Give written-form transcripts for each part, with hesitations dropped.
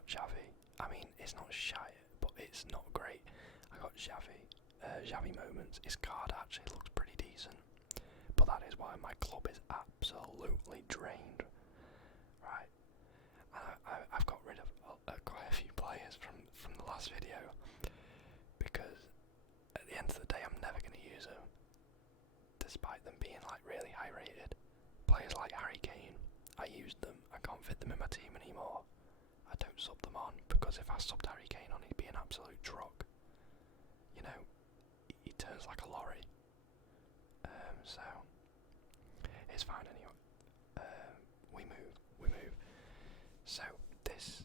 got Xavi. I mean, it's not shy, but it's not great. I got Xavi. Xavi moments. His card actually looks pretty decent, but that is why my club is absolutely drained. Right, and I've got rid of quite a few players from the last video because at the end of the day, I'm never going to use them, despite them being like really high rated. Players like Harry Kane, I used them. I can't fit them in my team anymore. I don't sub them on because if I subbed Harry Kane on, he'd be an absolute truck. You know, he turns like a lorry. So it's fine anyway. We move. So this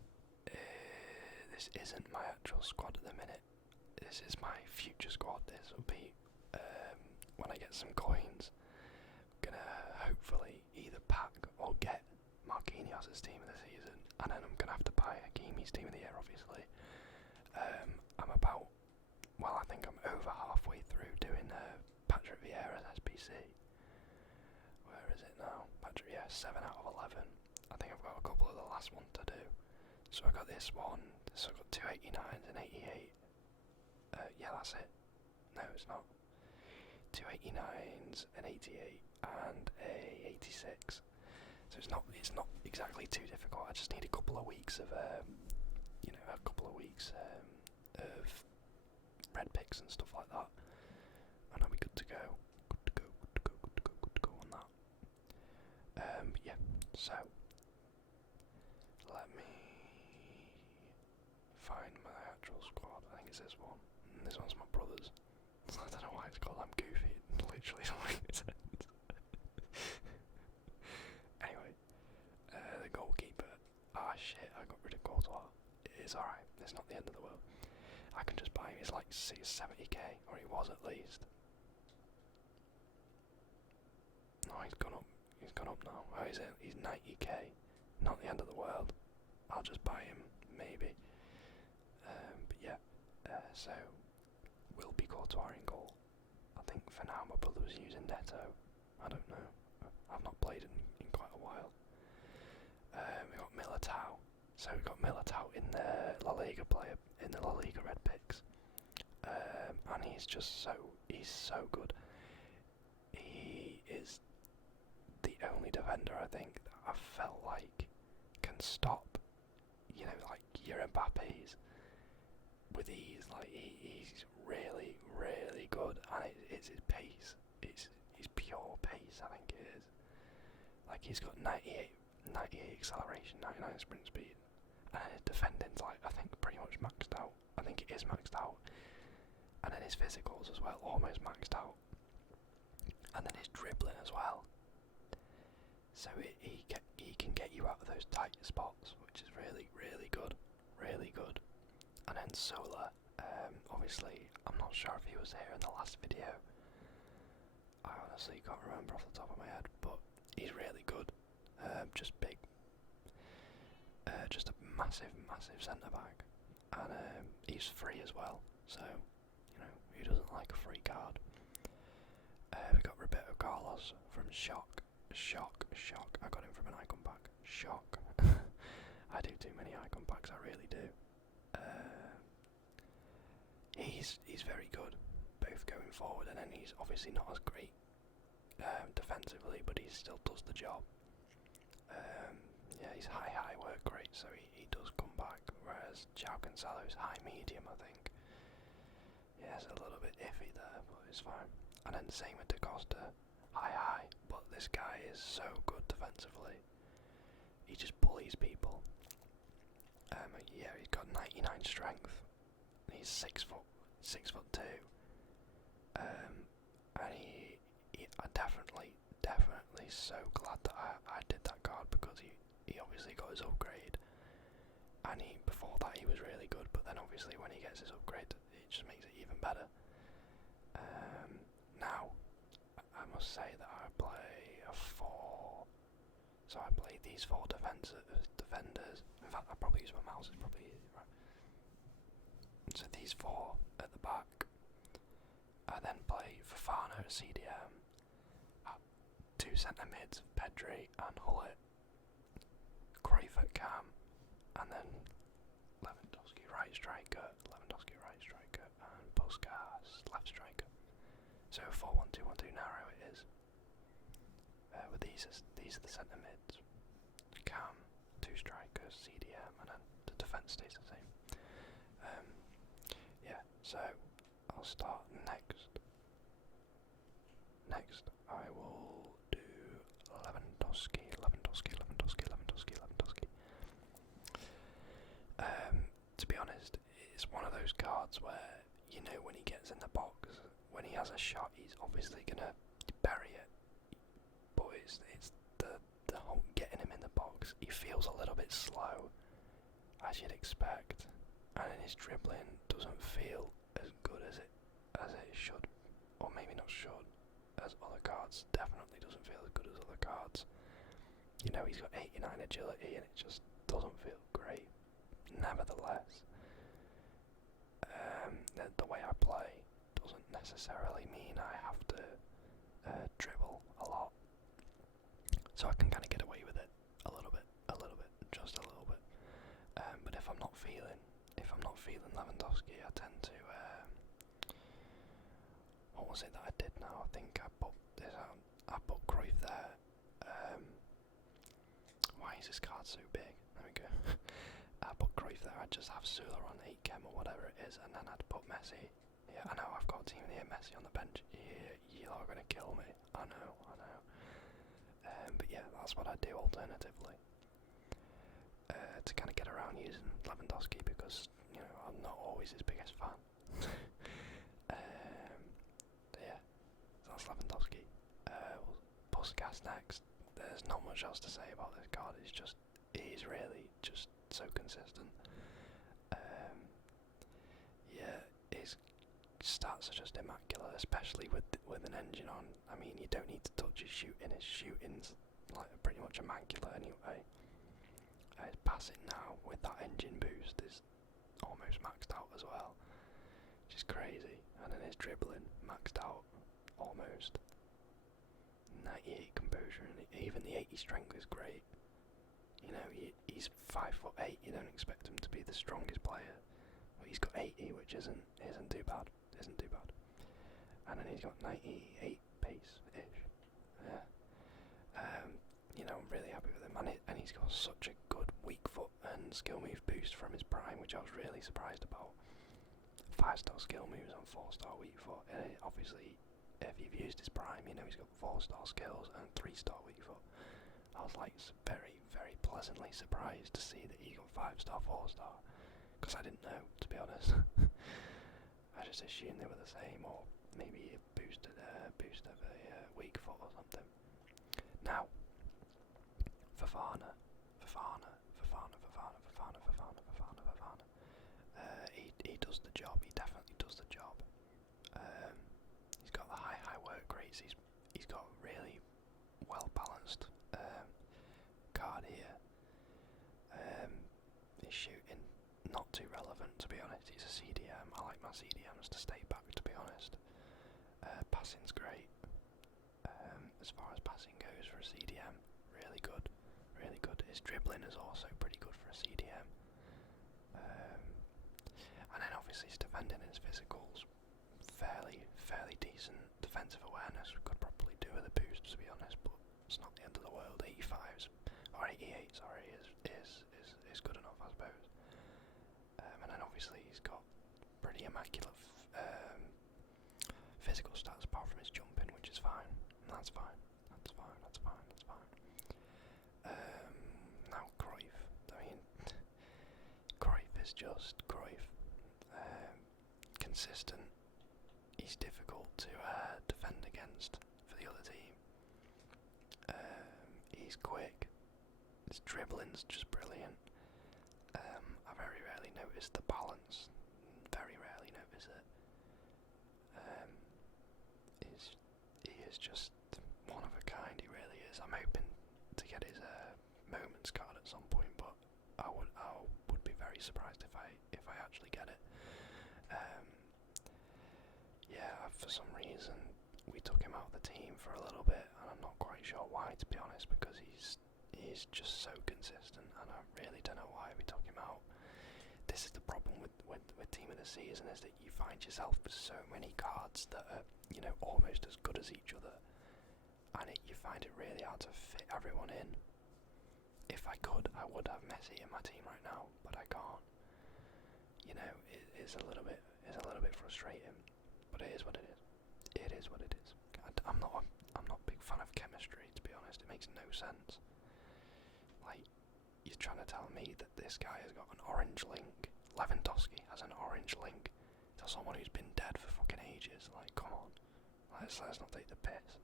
isn't my actual squad at the minute. This is my future squad. This will be when I get some coins. I'm gonna hopefully either pack or get Marquinhos' team of the season, and then I'm gonna have to buy Hakimi's team of the year, obviously. I think I'm over halfway through doing Patrick Vieira's SBC. Where is it now? Patrick, yeah, 7 out of 11. I think I've got a couple of the last ones to do. So I got this one. So I got 289s and 88. Yeah, that's it. No, it's not. 289s, an 88, and a 86. So it's not exactly too difficult. I just need a couple of weeks of of red picks and stuff like that, and I'll be good to go. Good to go on that. But yeah. So let me find my actual squad. I think it's this one. And this one's my brother's. I don't know why it's called. I'm goofy. It literally doesn't make sense. Anyway, the goalkeeper. Ah shit! I got rid of Courtois. It's alright. It's not the end of the world. I can just buy him. He's like 70k, or he was at least. No, he's gone up. He's gone up now. Oh, he's 90k. Not the end of the world. I'll just buy him, maybe. But yeah. So will be Courtois in goal. I think for now my brother was using Neto. I don't know. I've not played in quite a while. We got Militao. So we got Militao in the La Liga player, in the La Liga red picks, and he's so good. He is the only defender I think that I felt like can stop, like your Mbappe's with ease. Like he's really, really good, and it's his pace. It's pure pace. I think it is. Like he's got 98 acceleration, 99 sprint speed. His defending's like, I think, pretty much maxed out. I think it is maxed out. And then his physicals as well, almost maxed out. And then his dribbling as well. So he can get you out of those tight spots, which is really, really good. Really good. And then Sola, obviously, I'm not sure if he was here in the last video. I honestly can't remember off the top of my head, but he's really good. Just big. Just a massive centre back, and he's free as well. So, who doesn't like a free card? We got Roberto Carlos from Shock. I got him from an icon pack. Shock. I do too many icon packs. I really do. He's very good, both going forward, and then he's obviously not as great defensively, but he still does the job. Yeah, he's high work rate, so he does come back, whereas João Cancelo's high medium, I think. Yeah, it's a little bit iffy there, but it's fine. And then same with Da Costa, high, but this guy is so good defensively. He just bullies people. Yeah, he's got 99 strength. He's 6'2". And I definitely so glad that I did that card, because he obviously got his upgrade, and before that he was really good, but then obviously when he gets his upgrade it just makes it even better. Now I must say that I play a 4, so I play these 4 defenders. In fact, I probably use my mouse, it's probably easy, right? So these 4 at the back. I then play Fofana at CDM, 2 centre mids, Pedri and Hullet, Cruyff at cam, and then striker, Lewandowski right striker, and Puskas left striker. So 4-1-2-1-2 narrow it is. With these are the centre mids. Cam, 2 strikers, CDM, and then the defence stays the same. Yeah, so I'll start next. Next, I will do Lewandowski. To be honest, it's one of those cards where you know when he gets in the box, when he has a shot, he's obviously gonna bury it. But it's the whole getting him in the box. He feels a little bit slow, as you'd expect, and his dribbling doesn't feel as good as it should, or maybe not should, as other cards. Definitely doesn't feel as good as other cards. You know, he's got 89 agility, and it just doesn't feel great. Nevertheless, the way I play doesn't necessarily mean I have to dribble a lot, so I can kind of get away with it a little bit, just a little bit. But if I'm not feeling Lewandowski, I tend to. What was it that I did now? I think I put this out. I put Cruyff there. Why is this card so big? There we go. I put Cruyff there. I'd just have Sula on 8 chem or whatever it is, and then I'd put Messi. Yeah, I know. I've got a team here. Messi on the bench. Yeah, you are gonna kill me. I know. But yeah, that's what I do alternatively. To kind of get around using Lewandowski, because you know I'm not always his biggest fan. Yeah, that's Lewandowski. Puskas next. There's not much else to say about this card. He's really just so consistent. Yeah, his stats are just immaculate, especially with an engine on. I mean, you don't need to touch his shooting. His shooting's like pretty much immaculate anyway. His passing now with that engine boost is almost maxed out as well, which is crazy. And then his dribbling maxed out almost. 98 composure, and even the 80 strength is great. You know, he's 5'8". You don't expect him to be the strongest player, but he's got 80, which isn't too bad. And then he's got 98 pace-ish. Yeah. You know, I'm really happy with him, and he's got such a good weak foot and skill move boost from his prime, which I was really surprised about. 5-star skill moves and 4-star weak foot. Obviously, if you've used his prime, you know he's got 4-star skills and 3-star weak foot. I was like very, very pleasantly surprised to see that he got 5-star, 4-star, because I didn't know, to be honest. I just assumed they were the same, or maybe a boost of a weak foot or something. Now, Fofana. He does the job. He definitely does the job. He's got the high work rates. He's got a really well balanced card here. His shooting not too relevant, to be honest. He's a CDM. I like my CDMs to stay back, to be honest. Passing's great. As far as passing goes for a CDM, really good. His dribbling is also pretty good for a CDM. And then obviously his defending and his physicals, fairly decent. Defensive awareness we could probably do with a boost, to be honest, but it's not the end of the world. 85s, or 88, sorry, is good enough, I suppose. And then obviously he's got pretty immaculate physical stats apart from his jumping, which is fine. That's fine. Now Cruyff. I mean, Cruyff is just Cruyff. Consistent. He's difficult to defend against for the other team. He's quick. His dribbling's just brilliant. I very rarely notice the balance. Very rarely notice it. He is just one of a kind. He really is. I'm hoping to get his moments card at some point, but I would be very surprised if I actually get it. Yeah, for some reason we took him out of the team for a little bit, and I'm not quite sure why, to be honest, because he's just so consistent, and I really don't know why we took him out. This is the problem with Team of the Season is that you find yourself with so many cards that are, you know, almost as good as each other, and you find it really hard to fit everyone in. If I could, I would have Messi in my team right now, but I can't. You know, it's a little bit frustrating, but it is what it is. It is what it is. I'm not a big fan of chemistry, to be honest. It makes no sense. Like, you're trying to tell me that this guy has got an orange link. Lewandowski has an orange link to someone who's been dead for fucking ages. Like, come on. Let's not take the piss.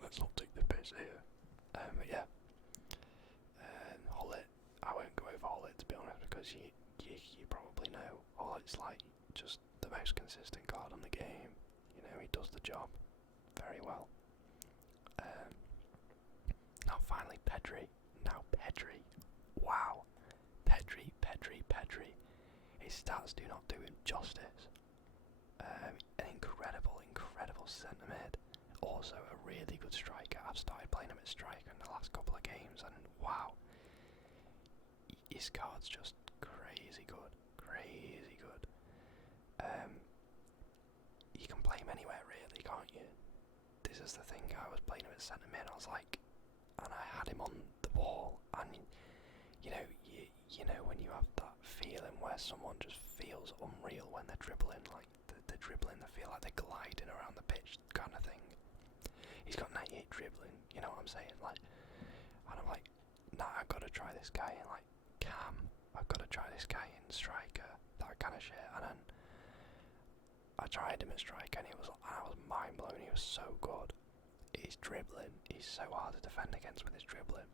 Let's not take the piss here. But yeah. Hullet. I won't go over Hullet, to be honest, because you probably know Hullet's like just the most consistent card on the game. You know, he does the job very well. Now finally Pedri. Wow. Pedri. His stats do not do him justice. An incredible centre mid. Also a really good striker. I've started playing him at striker in the last couple of games, and wow. His card's just crazy good. You can play him anywhere really, can't you? This is the thing, I was playing him at centre mid, and I had him on the ball, and you know when you have that feeling where someone just feels unreal when they're dribbling, like they're dribbling, they feel like they're gliding around the pitch kind of thing. He's got 98 dribbling, you know what I'm saying? Like, and I'm like, nah, I've got to try this guy in like Cam. I've got to try this guy in striker, that kind of shit. And then I tried him at striker, and I was mind blown. He was so good. He's dribbling. He's so hard to defend against with his dribbling.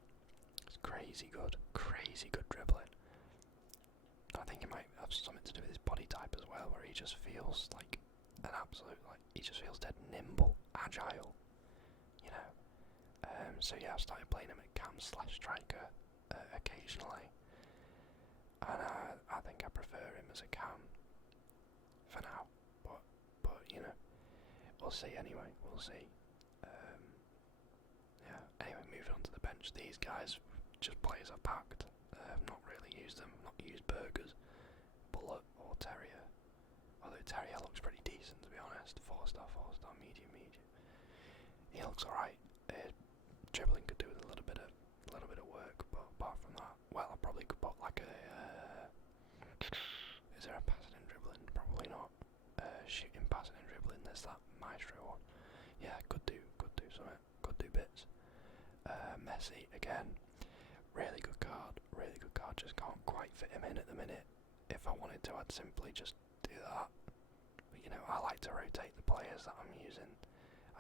It's crazy good dribbling. I think it might have something to do with his body type as well, where he just feels like an absolute, like, he just feels dead nimble, agile, you know. So yeah, I started playing him at cam/striker occasionally, and I think I prefer him as a cam for now. But you know, we'll see anyway. We'll see. Yeah. Anyway, moving on to the bench. These guys, just players I've packed. Not really used them. Not used Burgers, Bullet or Terrier. Although Terrier looks pretty decent, to be honest. 4-star, medium. He looks alright. Dribbling could do with a little bit of work, but apart from that, well, I probably could put like a. Is there a passing and dribbling? Probably not. Shooting, passing and dribbling. There's that Maestro one. Yeah, could do something. Could do bits. Messi again. Really good card. Just can't quite fit him in at the minute. If I wanted to, I'd simply just do that. But you know, I like to rotate the players that I'm using.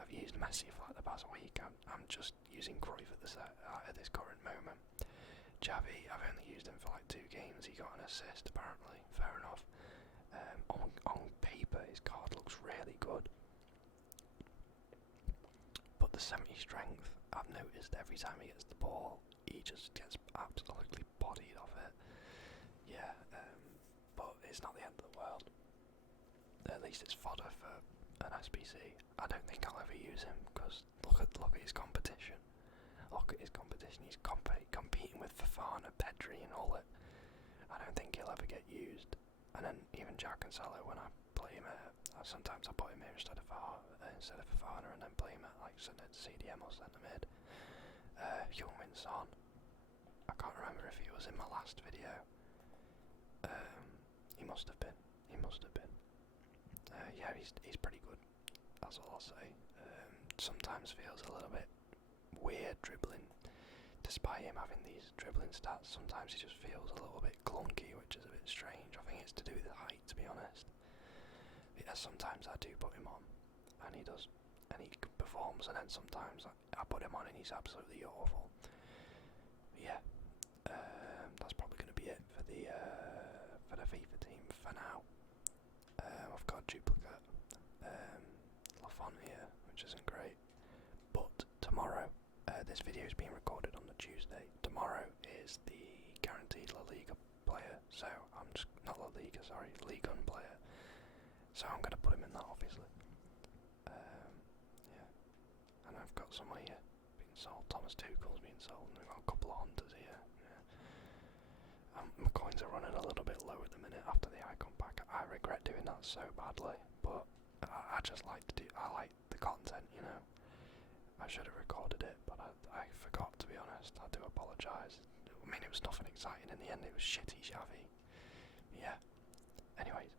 I've used Messi for like the past week. I'm just using Cruyff at this current moment. Xavi, I've only used him for like 2 games. He got an assist apparently. Fair enough. On paper, his card looks really good. But the 70 strength, I've noticed every time he gets the ball, he just gets absolutely bodied off it. Yeah, but it's not the end of the world. At least it's fodder for an SBC. I don't think I'll ever use him, because look at his competition. He's competing with Fofana, Pedri and all it. I don't think he'll ever get used. And then even Jack and Salah, when I play him, sometimes I put him here instead of Fofana, and then play him at like CDM or centre mid. Heung-min Son. I can't remember if he was in my last video. He must have been. Yeah, he's pretty good. That's all I'll say. Sometimes feels a little bit weird dribbling. Despite him having these dribbling stats, sometimes he just feels a little bit clunky, which is a bit strange. I think it's to do with the height, to be honest. Yeah, sometimes I do put him on, and he does, and he performs, and then sometimes I put him on and he's absolutely awful. But yeah, that's probably going to be it for the FIFA team for now. I've got a duplicate Lafont here, which isn't great. But tomorrow, this video is being recorded on the Tuesday. Tomorrow is the guaranteed La Liga player, so I'm just not La Liga, sorry, Ligue 1 player. So I'm going to put him in that, obviously. Yeah, and I've got someone here being sold. Thomas Tuchel's being sold, and we've got a couple of hunters here. Yeah. My coins are running a little bit low that so badly, but I just like to do. I like the content, you know. I should have recorded it, but I forgot, to be honest. I do apologise. I mean, it was nothing exciting in the end. It was shitty Xavi. Yeah. Anyways,